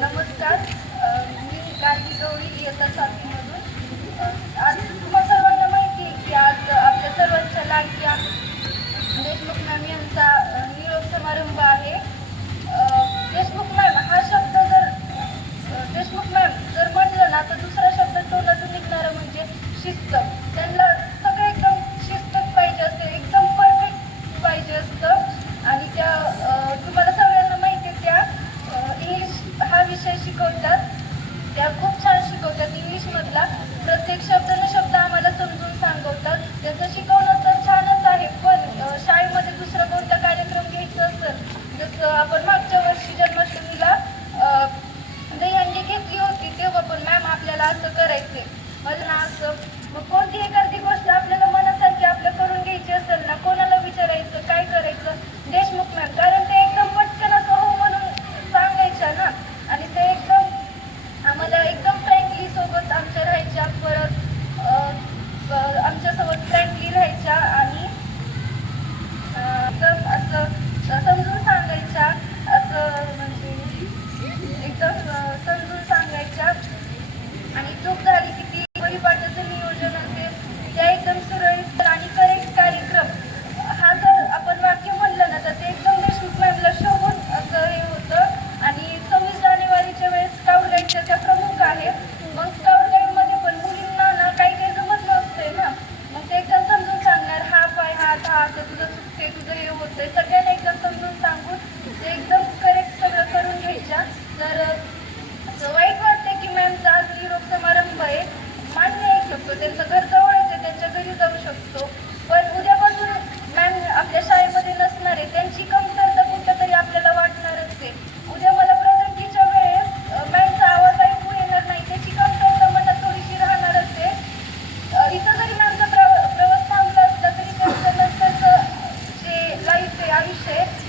Number Namaskar. आपण मागच्या वर्षी जन्माष्टमीला दहीहंडी म्हणजे घेतली होती तेव्हा पण मॅम आपल्याला असं करायचे. मला ना असं शकतो त्यांचं घर जवळच आहे त्यांच्या घरी जाऊ शकतो. पण उद्यापासून मॅम आपल्या शाळेमध्ये नसणार आहे त्यांची कमतरता कुठं तरी आपल्याला वाटणारच आहे. उद्या मला प्रसंगीच्या वेळेस मॅमचा आवाज ऐकू येणार नाही त्याची कमतरता मनात थोडीशी राहणारच आहे. इथं जरी मॅमचा प्रवास थांबला असला तरी त्यांचं नंतरचं जे लाईफ आहे आयुष्य आहे